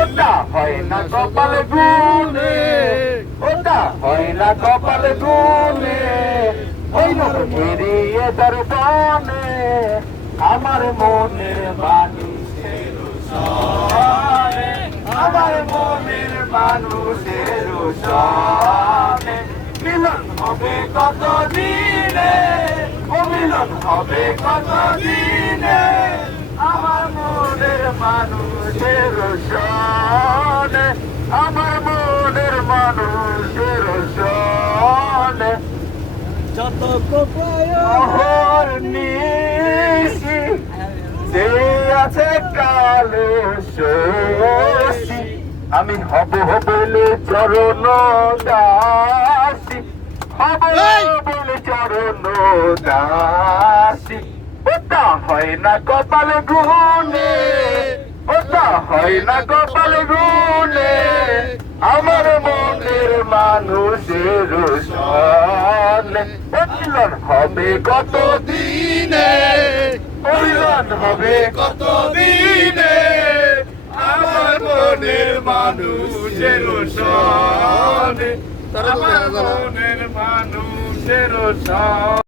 ওটা হয় না কপালে গুনে, ওটা হয় না কপালে গুনে, ওই লোক বেরিয়ে দর্পণে আমার মনের মানুষের সনে, আমার মনের মানুষের সনে মিলন হবে কত দিনে, ও মিলন হবে কত দিনে আমার মনের মানুষের সনে, আমার মনের মানুষের সনে যত অহর নিশি যে আছে কালো শশী আমি হব বলে চরণ দাসী, হব বলে চরণ দাসী ওটা হয় না কপালে গুনে, ওটা হয় না কপালে গুনে আমার মনের মানুষের সনে মিলন হবে কত দিনে, মিলন হবে কত দিনে আমার মনের মানুষের সনে, আমার মনের মানুষের সনে।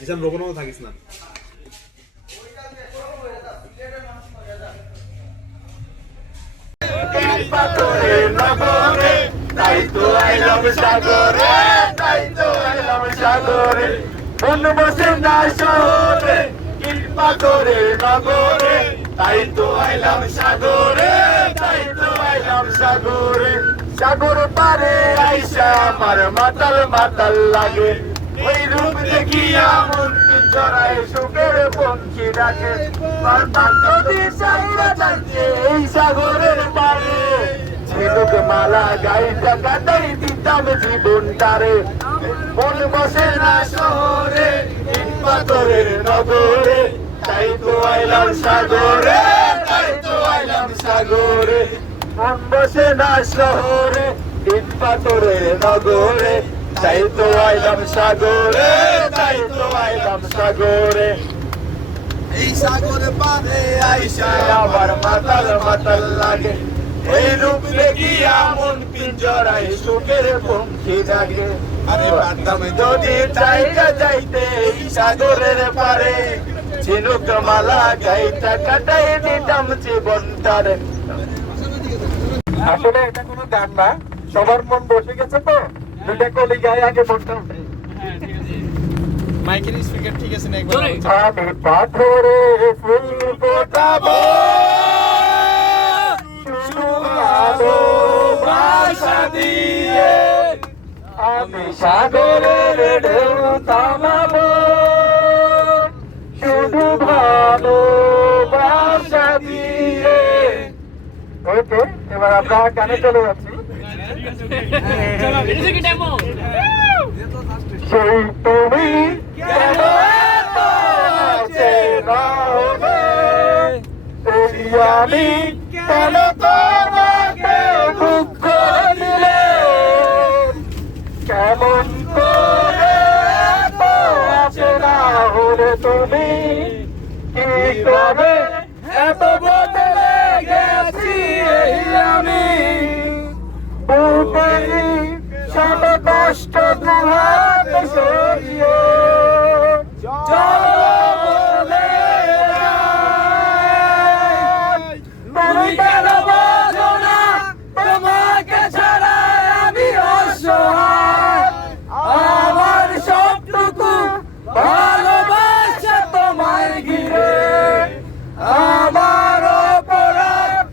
নিশান রোবনও থাকিস না। পাথরে নগরে তাই তো আইলাম সাগরে, তাই তো আইলাম সাগরে মন বসে না শহরে, ইট পাথরে নগরে তাই তো আইলাম সাগরে, তাই তো আইলাম সাগরে সাগর পারে আইসা আমার মাতাল মাতাল লাগে, ওই রূপ দেখিয়া মন পিঞ্জরায় সুখের পঙ্খী ডাকে, পারতাম যদি চাইরা থাকতে এই সাগরের পারে ঝিনুক মালা গাইটা কাটাই দিতাম জীবনটারে, মন বসে না শহরে ইট পাথরের নগরে তাই তো আইলাম সাগরে, তাই তো আইলাম সাগরে মন বসে না শহরে ইট পাথরের নগরে তাই তো আইলাম সাগরে, তাই তো আইলাম সাগরে এই সাগরে পারে আইসা আবার মাতাল মাতাল লাগে, এই রূপ দেখিয়া মন পিঞ্জরায় সুখের পঙ্খী জাগে, আমি পারতাম যদি চাইরা যাইতে এই সাগরের পারে ঝিনুক মালা গাইটা কাটাই দিতাম জীবনটারে। আসলে এটা কোনো গান না, সবার মন বসে গেছে তো দুটা কলি গায়ে আগে মনটা উঠে। মাইকের স্পিকার ঠিক আছে না একবার? আমি পাথরে ফুল ফোটাবো শুধু ভালোবাসা দিয়ে, আমি সাগরের ঢেউ থামাবো শুধু ভালোবাসা দিয়ে। ওকে, এবার আমরা গানে চলে যাচ্ছি। সেই তুমি কেন এত অচেনা হবে, এই আমি কেন তোমাকে দুঃখ দিলে, কেমন করে এত অচেনা হলে তুমি, কি করে এত বদলে গেছি এই আমি, বুকেরই সব কষ্ট দুহাত সরিয়ে চলো বলে যাই, তুমি কেন বোঝো না তোমাকে ছাড়া আমি অসহায়, আমার সবটুকু ভালোবাসা তোমায় ঘিরে, আমার অপরাধ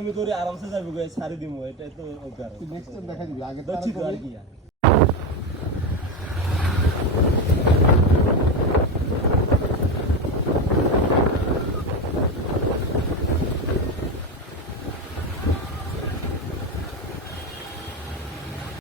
আমি তোরে আরামসে যাবো সারি দিব এটা তো নেক্সট টাইম দেখা দিবি আগে দেখছি তো আর কি